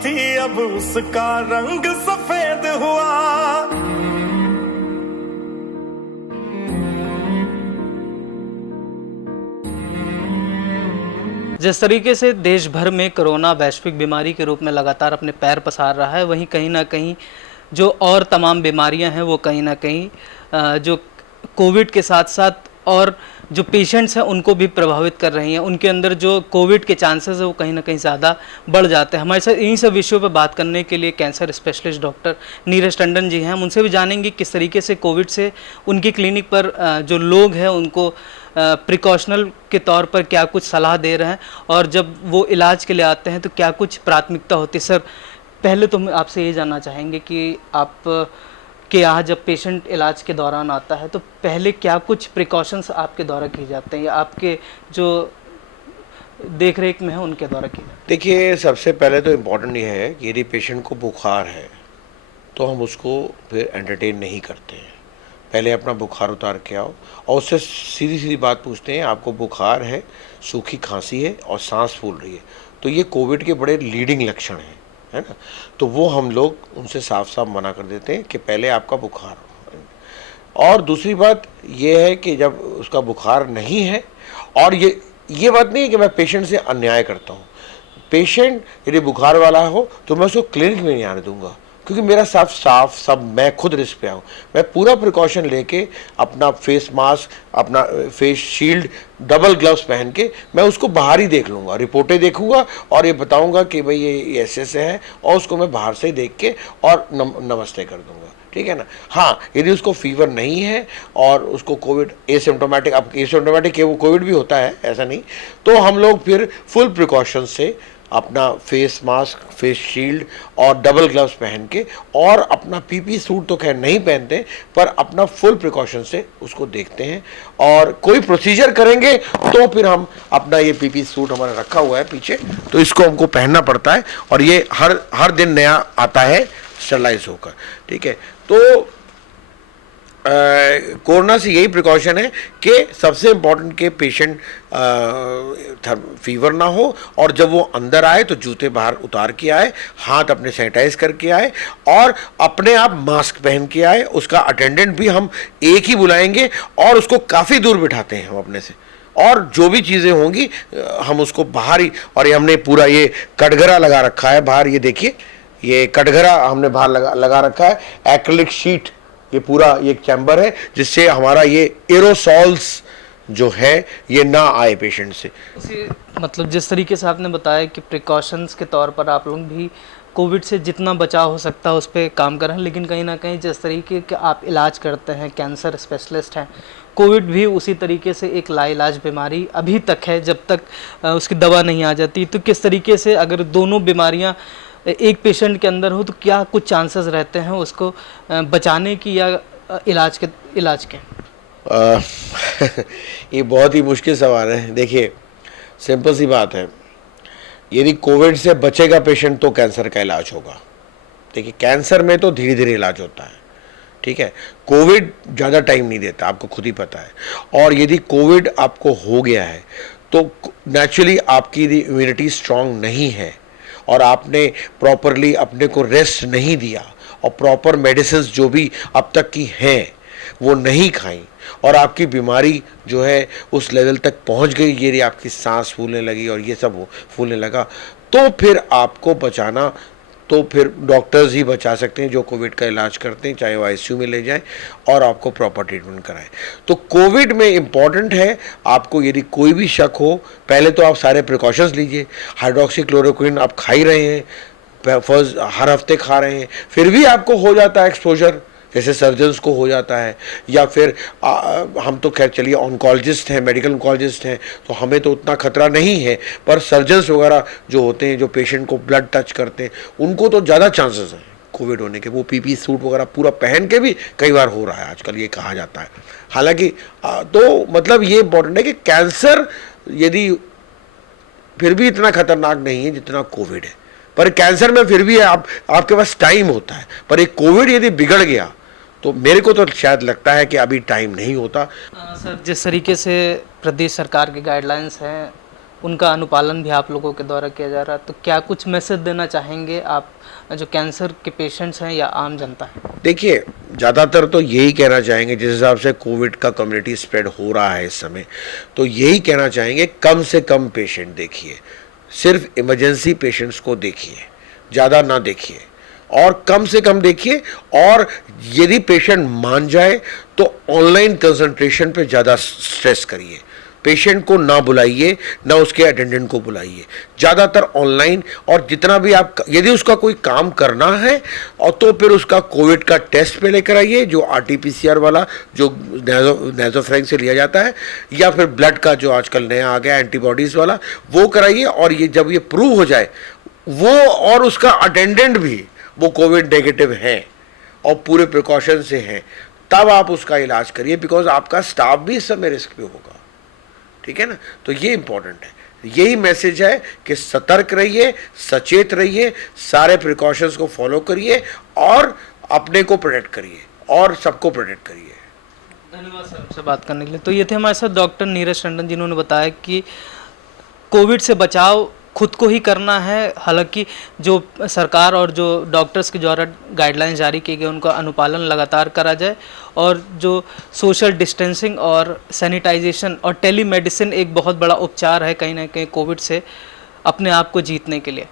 थी अब उसका रंग सफेद हुआ। जिस तरीके से देश भर में कोरोना वैश्विक बीमारी के रूप में लगातार अपने पैर पसार रहा है, वहीं कहीं ना कहीं जो और तमाम बीमारियां हैं वो कहीं ना कहीं जो कोविड के साथ साथ और जो पेशेंट्स हैं उनको भी प्रभावित कर रही हैं। उनके अंदर जो कोविड के चांसेस है वो कहीं ना कहीं ज़्यादा बढ़ जाते हैं। हमारे साथ इन्हीं सब विषयों पर बात करने के लिए cancer specialist doctor Neeraj Tandon ji हैं। हम उनसे भी जानेंगे किस तरीके से कोविड से उनकी क्लिनिक पर जो लोग हैं उनको प्रिकॉशनल के तौर पर क्या कुछ सलाह दे रहे हैं और जब वो इलाज के लिए आते हैं तो क्या कुछ प्राथमिकता होती है। सर, पहले तो हम आपसे ये जानना चाहेंगे कि आप के यहाँ जब पेशेंट इलाज के दौरान आता है तो पहले क्या कुछ प्रिकॉशंस आपके द्वारा किए जाते हैं या आपके जो देख रेख में है उनके द्वारा किए जाते हैं? देखिए, सबसे पहले तो इम्पोर्टेंट ये है कि यदि पेशेंट को बुखार है तो हम उसको फिर एंटरटेन नहीं करते हैं। पहले अपना बुखार उतार के आओ और उससे सीधी सीधी बात पूछते हैं, आपको बुखार है, सूखी खांसी है और सांस फूल रही है, तो ये कोविड के बड़े लीडिंग लक्षण हैं, है ना। तो वो हम लोग उनसे साफ साफ मना कर देते हैं कि पहले आपका बुखार हो। और दूसरी बात ये है कि जब उसका बुखार नहीं है, और ये बात नहीं है कि मैं पेशेंट से अन्याय करता हूँ। पेशेंट यदि बुखार वाला हो तो मैं उसको क्लिनिक में नहीं आने दूंगा, क्योंकि मेरा साफ सब मैं खुद रिस्क पे आऊँ। मैं पूरा प्रिकॉशन लेके अपना फेस मास्क, अपना फेस शील्ड, डबल ग्लव्स पहन के मैं उसको बाहर ही देख लूँगा, रिपोर्टें देखूँगा और ये बताऊँगा कि भाई ये ऐसे है, और उसको मैं बाहर से ही देख के और नमस्ते कर दूँगा, ठीक है ना। हाँ, यदि उसको फीवर नहीं है और उसको कोविड एसिम्प्टोमेटिक, अब एसिम्प्टोमेटिक वो कोविड भी होता है, ऐसा नहीं, तो हम लोग फिर फुल प्रिकॉशन से अपना फेस मास्क, फेस शील्ड और डबल ग्लव्स पहन के, और अपना पीपी सूट तो खैर नहीं पहनते, पर अपना फुल प्रिकॉशन से उसको देखते हैं। और कोई प्रोसीजर करेंगे तो फिर हम अपना ये पीपी सूट हमारा रखा हुआ है पीछे, तो इसको हमको पहनना पड़ता है, और ये हर दिन नया आता है स्टरलाइज होकर, ठीक है। तो कोरोना से यही प्रिकॉशन है कि सबसे इम्पॉर्टेंट कि पेशेंट फीवर ना हो, और जब वो अंदर आए तो जूते बाहर उतार के आए, हाथ अपने सैनिटाइज करके आए और अपने आप मास्क पहन के आए। उसका अटेंडेंट भी हम एक ही बुलाएंगे और उसको काफ़ी दूर बिठाते हैं हम अपने से, और जो भी चीज़ें होंगी हम उसको बाहर ही, और ये हमने पूरा ये कटघरा लगा रखा है बाहर, ये देखिए, ये कटघरा हमने बाहर लगा रखा है, एक्रिलिक शीट, ये पूरा ये चैम्बर है जिससे हमारा ये एरोसॉल्स जो है ये ना आए पेशेंट से। मतलब जिस तरीके से आपने बताया कि प्रिकॉशंस के तौर पर आप लोग भी कोविड से जितना बचाव हो सकता है उस पर काम कर रहे हैं, लेकिन कहीं ना कहीं जिस तरीके के आप इलाज करते हैं, कैंसर स्पेशलिस्ट हैं, कोविड भी उसी तरीके से एक लाइलाज बीमारी अभी तक है जब तक उसकी दवा नहीं आ जाती। तो किस तरीके से अगर दोनों बीमारियां एक पेशेंट के अंदर हो तो क्या कुछ चांसेस रहते हैं उसको बचाने की या इलाज के? ये बहुत ही मुश्किल सवाल है। देखिए, सिंपल सी बात है, यदि कोविड से बचेगा पेशेंट तो कैंसर का इलाज होगा। देखिए, कैंसर में तो धीरे धीरे इलाज होता है, ठीक है। कोविड ज़्यादा टाइम नहीं देता, आपको खुद ही पता है। और यदि कोविड आपको हो गया है तो नेचुरली आपकी यदि इम्यूनिटी स्ट्रांग नहीं है और आपने प्रॉपरली अपने को रेस्ट नहीं दिया और प्रॉपर मेडिसिन्स जो भी अब तक की हैं वो नहीं खाई, और आपकी बीमारी जो है उस लेवल तक पहुंच गई, ये आपकी सांस फूलने लगी और ये सब फूलने लगा, तो फिर आपको बचाना तो फिर डॉक्टर्स ही बचा सकते हैं जो कोविड का इलाज करते हैं, चाहे वो आईसीयू में ले जाएं और आपको प्रॉपर ट्रीटमेंट कराएं। तो कोविड में इम्पॉर्टेंट है, आपको यदि कोई भी शक हो, पहले तो आप सारे प्रिकॉशंस लीजिए। हाइड्रोक्सीक्लोरोक्विन आप खा ही रहे हैं, फर्स्ट हर हफ्ते खा रहे हैं, फिर भी आपको हो जाता है एक्सपोजर, जैसे सर्जन्स को हो जाता है, या फिर हम तो खैर चलिए ऑन्कोलॉजिस्ट हैं, मेडिकल ऑन्कोलॉजिस्ट हैं, तो हमें तो उतना खतरा नहीं है, पर सर्जन्स वगैरह जो होते हैं, जो पेशेंट को ब्लड टच करते हैं, उनको तो ज़्यादा चांसेस हैं कोविड होने के। वो पीपी सूट वगैरह पूरा पहन के भी कई बार हो रहा है आजकल, ये कहा जाता है। हालांकि तो मतलब ये इंपॉर्टेंट है कि कैंसर यदि फिर भी इतना खतरनाक नहीं है जितना कोविड है, पर कैंसर में फिर भी आपके पास टाइम होता है, पर एक कोविड यदि बिगड़ गया तो मेरे को तो शायद लगता है कि अभी टाइम नहीं होता। सर, जिस तरीके से प्रदेश सरकार के गाइडलाइंस हैं उनका अनुपालन भी आप लोगों के द्वारा किया जा रहा है। तो क्या कुछ मैसेज देना चाहेंगे आप जो कैंसर के पेशेंट्स हैं या आम जनता है? देखिए, ज़्यादातर तो यही कहना चाहेंगे, जिस हिसाब से कोविड का कम्युनिटी स्प्रेड हो रहा है इस समय, तो यही कहना चाहेंगे कम से कम पेशेंट देखिए, सिर्फ इमरजेंसी पेशेंट्स को देखिए, ज़्यादा ना देखिए और कम से कम देखिए। और यदि पेशेंट मान जाए तो ऑनलाइन कंसंट्रेशन पे ज़्यादा स्ट्रेस करिए, पेशेंट को ना बुलाइए, ना उसके अटेंडेंट को बुलाइए, ज़्यादातर ऑनलाइन। और जितना भी आप, यदि उसका कोई काम करना है और तो फिर उसका कोविड का टेस्ट पे लेकर आइए, जो RT-PCR वाला जो नेज़ोफेरेंस से लिया जाता है, या फिर ब्लड का जो आजकल नया आ गया एंटीबॉडीज़ वाला, वो कराइए। और ये जब ये प्रूव हो जाए वो और उसका अटेंडेंट भी वो कोविड नेगेटिव है और पूरे प्रिकॉशन से हैं, तब आप उसका इलाज करिए, बिकॉज आपका स्टाफ भी इस समय रिस्क पे होगा। ठीक है ना? तो ये इंपॉर्टेंट है, यही मैसेज है कि सतर्क रहिए, सचेत रहिए, सारे प्रिकॉशंस को फॉलो करिए और अपने को प्रोटेक्ट करिए और सबको प्रोटेक्ट करिए। धन्यवाद सर आपसे बात करने के लिए। तो ये थे हमारे साथ डॉक्टर नीरज टंडन, जिन्होंने बताया कि कोविड से बचाव खुद को ही करना है। हालांकि जो सरकार और जो डॉक्टर्स के द्वारा गाइडलाइंस जारी किए गए उनका अनुपालन लगातार करा जाए और जो सोशल डिस्टेंसिंग और सैनिटाइजेशन और टेलीमेडिसिन एक बहुत बड़ा उपचार है कहीं ना कहीं कोविड से अपने आप को जीतने के लिए।